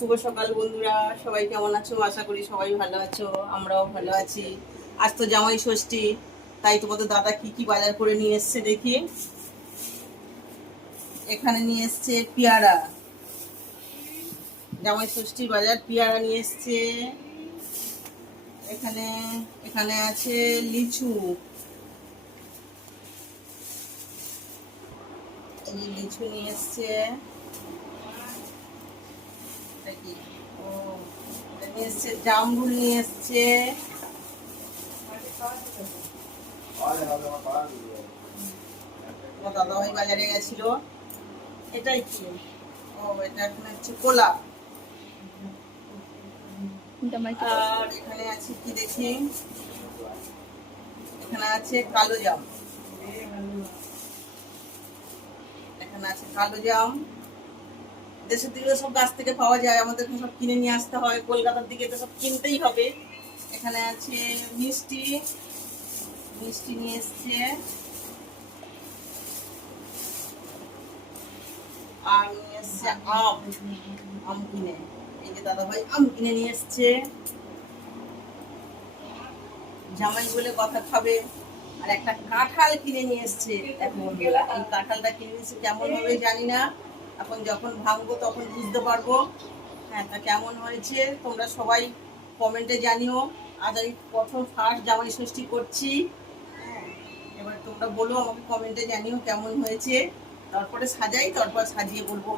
শুভ সকাল বন্ধুরা, সবাই কেমন আছো? আশা করি সবাই ভালো আছো, আমরাও ভালো আছি। আজ তো জামাই ষষ্ঠী, তাই তোমাদের দাদা কি কি বাজার করে নিয়ে এসছে দেখি। এখানে নিয়ে এসছে পেয়ারা, জামাই ষষ্ঠীর বাজার পেয়ারা নিয়ে এসছে। এখানে এখানে আছে লিচু, এই লিচু নিয়ে এসছে। এটা কি? ও, এটা নিয়ে এসছে জামরুল নিয়ে এসছে। আমার দাদাভাই বাজারে গেছিল। এটাই কি? ও, এটা এখন হচ্ছে কোলা। আর এখানে আছে কি দেখি, এখানে আছে কালো জাম, এখানে আছে কালো জাম। দেশের দিকে সব গাছ থেকে পাওয়া যায়, আমাদের সব কিনে নিয়ে আসতে হয়। কলকাতার দিকে তো সব কিনতেই হবে। এখানে আছে মিষ্টি, মিষ্টি নিয়ে এসছে। আর নিয়ে এসছে আম, আম কিনে, এই যে দাদা ভাই আম কিনে নিয়ে এসছে। জামাই বলে কথা খাবে। আর একটা কাঁঠাল কিনে নিয়ে এসছে। এখন এই কাঁঠালটা কিনে নিয়েছে কেমন হবে জানি না, এখন যখন ভাঙবো তখন বুঝতে পারবো। হ্যাঁ, তা কেমন হয়েছে তোমরা সবাই কমেন্টে জানিও। আজ আমি প্রথম ফার্স্ট জামাই ষষ্ঠী করছি। হ্যাঁ, এবার তোমরা বলো, আমাকে কমেন্টে জানিও কেমন হয়েছে। তারপরে সাজাই, তারপর সাজিয়ে বলবো